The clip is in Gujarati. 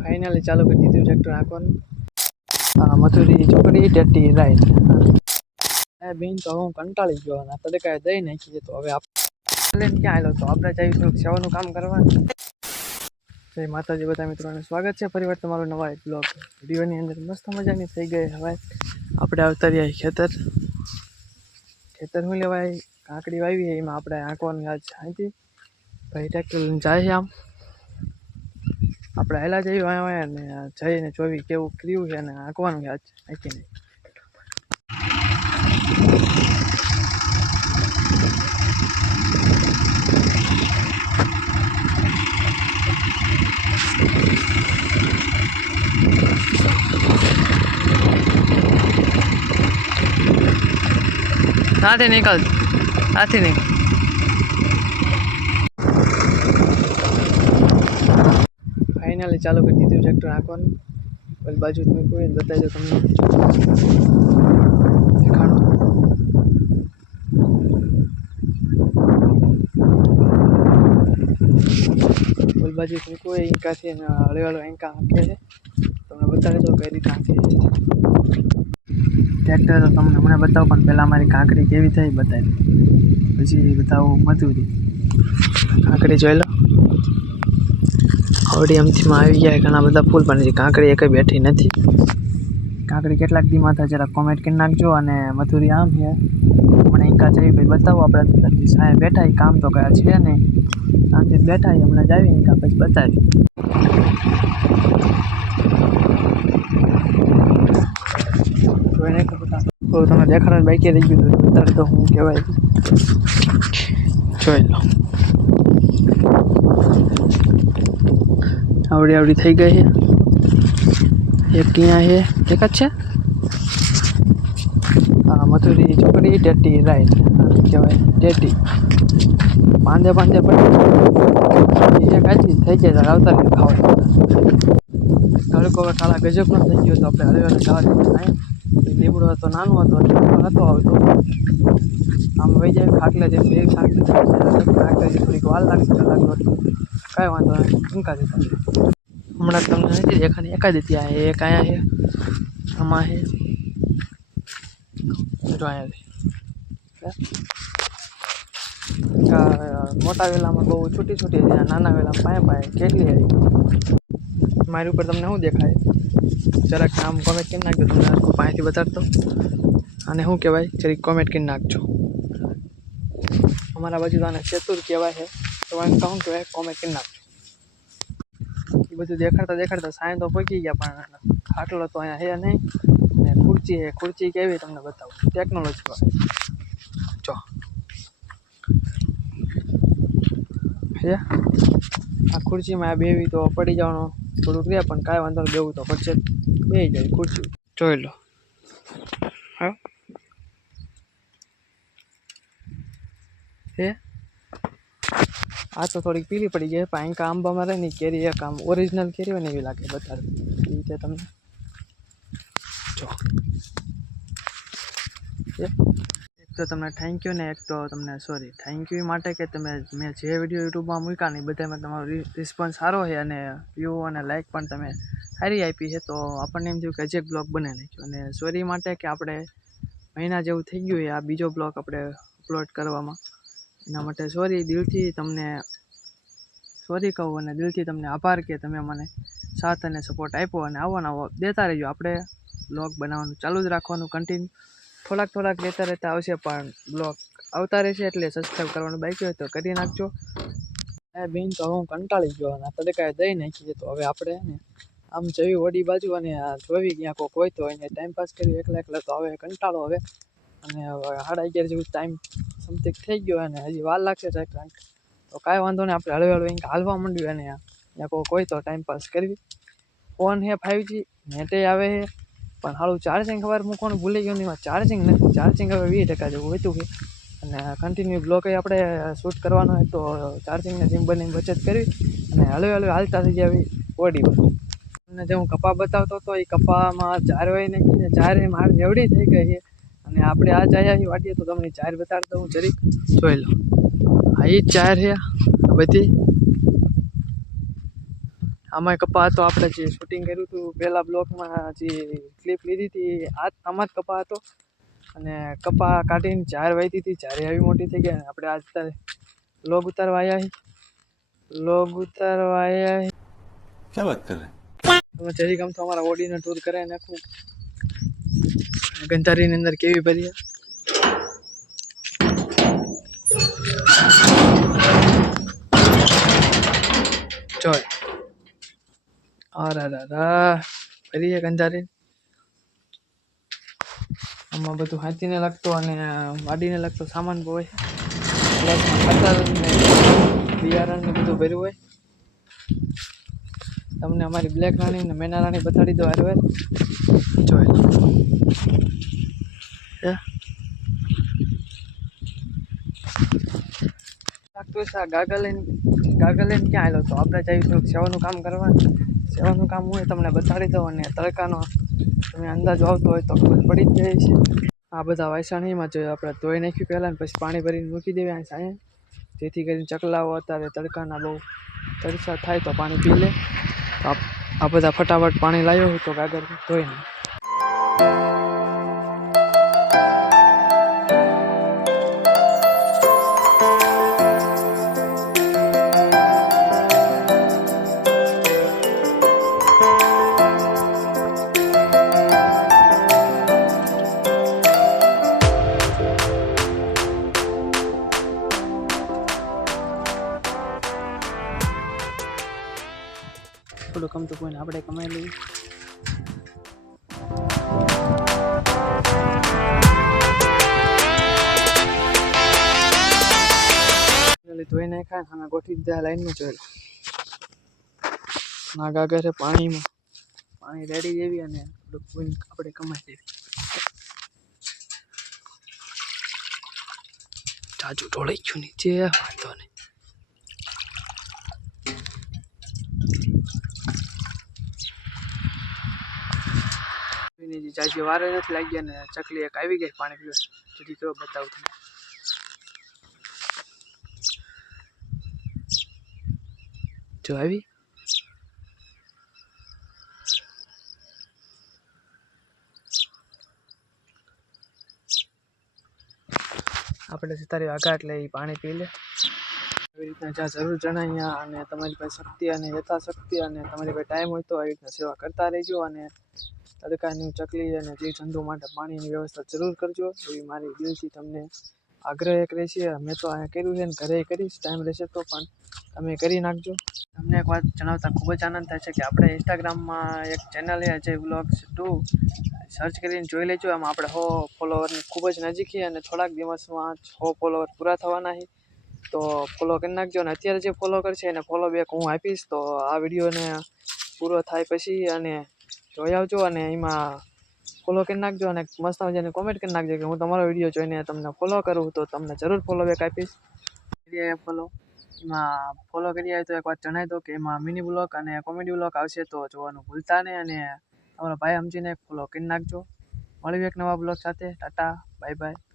फाइनली चालू कर दी ट्रैक्टर आँकन मथुरी चोकड़ी टेटी राइट बेन तो हूँ कंटाળી गयो અને તડકા દઈ નાખીએ તો હવે આપણે ક્યાં આવેલો તો આપણે જઈએ થોડુંક સેવાનું કામ કરવા જય માતાજી બધા મિત્રોને સ્વાગત છે ફરીવાર તમારો નવા એક બ્લોગ વિડીયોની અંદર મસ્ત મજાની થઈ ગઈ હવે આપણે આવતા રહ્યા ખેતર હું લેવાય કાંકડી વાવી એમાં આપણે આંકવાની આજ હતી ભાઈ ટ્રેક્ટર લઈને જાય આમ આપણે હેલા જઈએ અને જઈને જોવી કેવું કર્યું છે અને આંકવાનું છે આજ આંકી નહીં हाथी निकल हाथी निकल फाइनली चालू कर दी ट्रैक्टर आँकन पहले बाजू में कोई बताई दो तुमने पहले बाजू में कोई इंका थी हड़े वालों इंका आँके है तुमने बता दो कई रीते आँके ट्रेक्टर तो तुमने हमने बताओ पण पहला हमारी कांकड़ी केवी थई बताई पछी बताओ मधुरी कांकड़ी जोई लो आवड़ी आमथी में आई गया घणा बधा फूल पण हजी कांकड़ी एके बैठी नथी कांकड़ी केटलाक दीमा था जरा कमेंट कर नाखजो अने मधुरी आम है हमणे इंका जेवी भाई बताओ आपणे साए बैठा ही काम तो कया छे नहीं शांति बैठा ही हमणे जावी इंका पछी बतावी तो तमे देखाड़ा बाइक रही गई बता तो हूँ कहवाय જોઈ લો आवड़ी आवड़ी थी गई है एक क्या है एक अच्छा हाँ मथुरी चोकड़ी टेटी राइट कहवाय टेटी पांदे पांदे पड़ी एक अच्छी थी जाए आवता नहीं खावा तड़को काला गजब न थी गयो तो अपने हरे हरे खावा લીમડો હતો નાનો હતો નતો આવતો આમ વહી જાય ખાટલે જેમ બે શાક થોડીક વાર લાગશે કાંઈ વાંધો નહીં ટૂંકા જતા હમણાં તમને નથી દેખાની એકાદ ત્યાં એક અહીંયા છે આમાં છે જો અહીંયા મોટા વેલામાં બહુ છૂટી છૂટી નાના વેલામાં પાયા પાયા કેટલી આવી મારી ઉપર તમને શું દેખાય જરાક આમ કોમેન્ટ કરી નાખજો તમને પાણીથી બતાડતો અને શું કહેવાય જરીક કોમેન્ટ કરી નાખજો અમારા બાજુ આને ચતુર કહેવાય છે તો આને કહું કહેવાય કોમેન્ટ કરી નાખજો એ બધું દેખાડતા દેખાડતા સાંજ તો પહોંચી ગયા પણ ખાટલો તો અહીંયા છે નહીં ને ખુરચી છે ખુરચી કેવી તમને બતાવું ટેકનોલોજી વાળી જો હે આ ખુરચીમાં આ બેવી તો પડી જવાનો થોડુંક રહે પણ કાંઈ વાંધો નહીં બેવું તો પડશે બે જાય ખુરશી જોઈ લો હા હે આ તો થોડીક પીળી પડી ગઈ પણ આંકા આંબામાં રહે ને કેરી એક આમ ઓરિજિનલ કેરી હોય ને એવી લાગે બતાડે એ રીતે તમને જો એક તો તમને થેન્ક યુ ને એક તો તમને સોરી થેન્ક યુ માટે કે તમે મેં જે વિડીયો યુટ્યુબમાં મૂક્યા ને બધામાં તમારો રિસ્પોન્સ સારો છે અને વ્યૂ અને લાઇક પણ તમે સારી આપી છે તો આપણને એમ થયું કે હજી એક બ્લોગ બનાવી નાખ્યો અને સોરી માટે કે આપણે મહિના જેવું થઈ ગયું આ બીજો બ્લોગ આપણે અપલોડ કરવામાં એના માટે સોરી દિલથી તમને સોરી કહું અને દિલથી તમને આભાર કે તમે મને સાથ અને સપોર્ટ આપ્યો અને આવો નવો દેતા રહેજો આપણે બ્લોગ બનાવવાનું ચાલુ જ રાખવાનું કન્ટિન્યુ થોડાક લેતા રહેતા આવશે પણ બ્લોગ આવતા રહેશે એટલે સબસ્ક્રાઈબ કરવાનું બાકી હોય તો કરી નાખજો બેન તો હું કંટાળી ગયો અને તડકા દઈ નાખીએ તો હવે આપણે ને આમ જવી ઓડી બાજુ અને જોવી ક્યાં કોઈક હોય તો એને ટાઈમપાસ કરી એકલા તો હવે કંટાળો હવે અને 11:30 જેવું ટાઈમ સમથિંગ થઈ ગયો અને હજી વાર લાગશે ટ્રેક્ટર તો કાંઈ વાંધો નહીં આપણે હળવે હળવે હાલવા માંડ્યું અને ત્યાં કોઈક હોય તો ટાઈમપાસ કરવી ફોન છે 5G નેટે આવે છે પણ હાલું ચાર્જિંગ ખબર મૂકવાનું ભૂલી ગયો નહીં ચાર્જિંગ નથી ચાર્જિંગ હવે 20% જેવું હતું કે અને કન્ટિન્યુ બ્લોગ આપણે શૂટ કરવાનો હોય તો ચાર્જિંગને જેમ બને બચત કરવી અને હળવે હળવે હાલતા થઈ જાય ઓડી પર અને જે હું કપા બતાવતો હતો એ કપામાં ચાર હોય નાખીને ચારે માર એવડી થઈ ગઈ છે અને આપણે આ જાય વાટીએ તો તમને ચાર બતાડતો હું જરીક જોઈ લો આ એ ચાર છે બધી આમાં કપા હતો આપણે જે શૂટિંગ કર્યું હતું પહેલા બ્લોકમાં જે ક્લિપ લીધી હતી આમાં જ કપા હતો અને કપા કાઢીને ઝાર વાવી હતી ઝાર આવી મોટી થઈ ગઈ અને આપણે આજ લોગ ઉતારવા આવ્યા क्या बात कर रहे हैं? તમે જરી ગમ તો અમારા ઓડીનો ટૂર કરાવી નાખું ગંધારીની અંદર કેવી ભરી જોય ભરીએ ગંધારી આમાં બધું હાથીને લાગતો અને વાડીને લાગતો સામાન બહુ હોય પ્લસમાં ખાતર ને બિયારણ ને બધું ભર્યું હોય તમને અમારી બ્લેક રાણી ને મેના રાણી બતાડી દો હારવાર જોઈ લાગતું છે ગાગલ લઈને ક્યાં આવ્યો તો આપણે જઈએ થોડુંક સેવાનું કામ કરવાનું સેવાનું કામ હોય તમને બતાડી દો અને તડકાનો તમે અંદાજો આવતો હોય તો ખબર પડી જ જાય છે આ બધા વાયસાણીમાં જો આપણે ધોઈ નાખ્યું પહેલાં ને પછી પાણી ભરીને મૂકી દેવી આ સાંજે જેથી કરીને ચકલાઓ અત્યારે તડકાના બહુ તડસા થાય તો પાણી પી લે તો આ બધા ફટાફટ પાણી લાવ્યો તો ગાગર ધોઈને થોડું કમતું કોઈને આપણે કમાઈ લઈએ ધોઈ નાખાય આના ગોઠવી દીધા લાઈનમાં જોયેલા ના ગાગર છે પાણી રેડી જેવી અને થોડુંક કોઈને આપણે કમાઈ દેવી જાજુ ઢોળાઈ ગયું નીચે વાંધો નહીં જાજી વારે નથી લાગી અને ચકલી એક આવી ગઈ પાણી પીવા જુદી કેવો બતાવું તમને જો આવી આપણે તારી આગા એટલે એ પાણી પી લે એવી રીતના જ્યાં જરૂર જણાય અને તમારી પાસે શક્તિ અને યથાશક્તિ અને તમારી પાસે ટાઈમ હોય તો આવી રીતના સેવા કરતા રહેજો અને તડકાની ચકલી અને જીવજંતુ માટે પાણીની વ્યવસ્થા જરૂર કરજો એવી મારી દિલથી તમને આગ્રહ એક રહેશે મેં તો અહીંયા કર્યું છે ને ઘરે કરીશ ટાઈમ રહેશે તો પણ તમે કરી નાખજો તમને એક વાત જણાવતા ખૂબ જ આનંદ થાય છે કે આપણે ઇન્સ્ટાગ્રામમાં એક ચેનલ છે અજય વ્લોગ્સ 2 સર્ચ કરીને જોઈ લેજો એમાં આપણે 100 ફોલોવરની ખૂબ જ નજીક છે અને થોડાક દિવસમાં 100 ફોલોવર પૂરા થવાના છે તો ફોલો કરી નાખજો અને અત્યારે જે ફોલો કરશે એને ફોલો બેક હું આપીશ તો આ વિડીયોને પૂરો થાય પછી અને જોઈ આવજો અને એમાં ફોલો કરી નાખજો અને મસ્ત મજાની કોમેન્ટ કરી નાખજો કે હું તમારો વિડીયો જોઈને તમને ફોલો કરું તો તમને જરૂર ફોલો બેક આપીશ ફોલો એમાં ફોલો કરી આવે તો એક વાત જણાવી દો કે એમાં મિની બ્લોગ અને કોમેડી બ્લોગ આવશે તો જોવાનું ભૂલતા નહીં અને તમારો ભાઈ સમજીને ફોલો કરી નાખજો મળીએ એક નવા બ્લોગ સાથે ટાટા બાય બાય